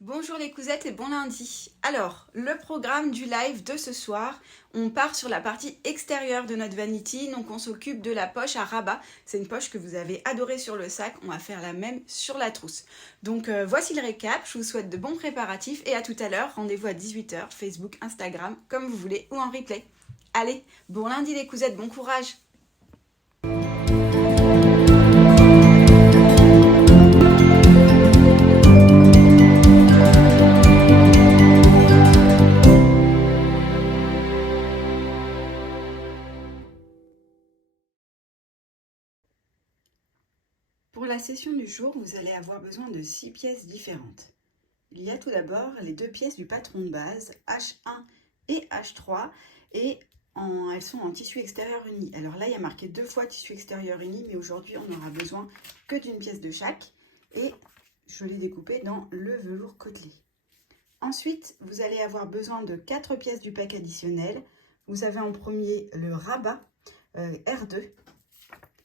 Bonjour les cousettes et bon lundi. Alors, le programme du live de ce soir, on part sur la partie extérieure de notre vanity, donc on s'occupe de la poche à rabat. C'est une poche que vous avez adorée sur le sac, on va faire la même sur la trousse. Donc voici le récap, je vous souhaite de bons préparatifs et à tout à l'heure, rendez-vous à 18 h, Facebook, Instagram, comme vous voulez ou en replay. Allez, bon lundi les cousettes, bon courage! Pour la session du jour, vous allez avoir besoin de 6 pièces différentes. Il y a tout d'abord les 2 pièces du patron de base, H1 et H3, et elles sont en tissu extérieur uni. Alors là, il y a marqué 2 fois tissu extérieur uni, mais aujourd'hui, on n'aura besoin que d'une pièce de chaque, et je l'ai découpé dans le velours côtelé. Ensuite, vous allez avoir besoin de 4 pièces du pack additionnel. Vous avez en premier le rabat R2,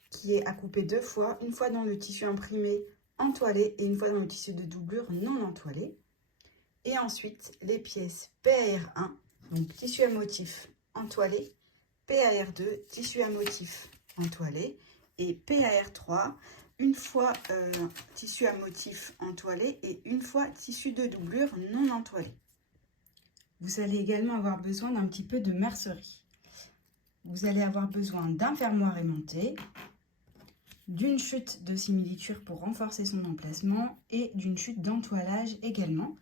qui est à couper 2 fois, une fois dans le tissu imprimé entoilé et une fois dans le tissu de doublure non entoilé. Et ensuite, les pièces PAR1, donc tissu à motif entoilé, PAR2, tissu à motif entoilé, et PAR3, une fois tissu à motif entoilé et une fois tissu de doublure non entoilé. Vous allez également avoir besoin d'un petit peu de mercerie. Vous allez avoir besoin d'un fermoir aimanté, d'une chute de similiture pour renforcer son emplacement et d'une chute d'entoilage également,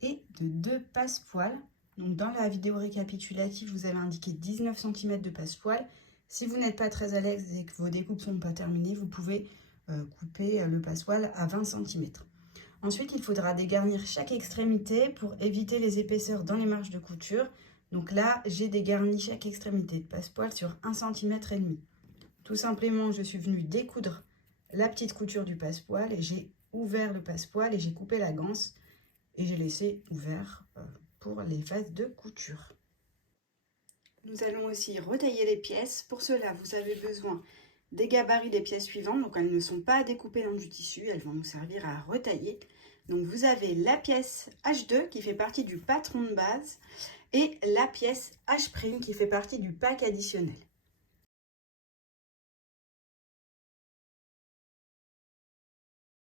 et de 2 passepoils. Donc dans la vidéo récapitulative, je vous avais indiqué 19 cm de passepoil. Si vous n'êtes pas très à l'aise et que vos découpes ne sont pas terminées, vous pouvez couper le passepoil à 20 cm. Ensuite, il faudra dégarnir chaque extrémité pour éviter les épaisseurs dans les marges de couture. Donc là, j'ai dégarni chaque extrémité de passepoil sur 1,5 cm. Tout simplement, je suis venue découdre la petite couture du passepoil et j'ai ouvert le passepoil et j'ai coupé la ganse et j'ai laissé ouvert pour les phases de couture. Nous allons aussi retailler les pièces. Pour cela, vous avez besoin des gabarits des pièces suivantes. Donc, elles ne sont pas découpées dans du tissu, elles vont nous servir à retailler. Donc, vous avez la pièce H2 qui fait partie du patron de base et la pièce H' qui fait partie du pack additionnel.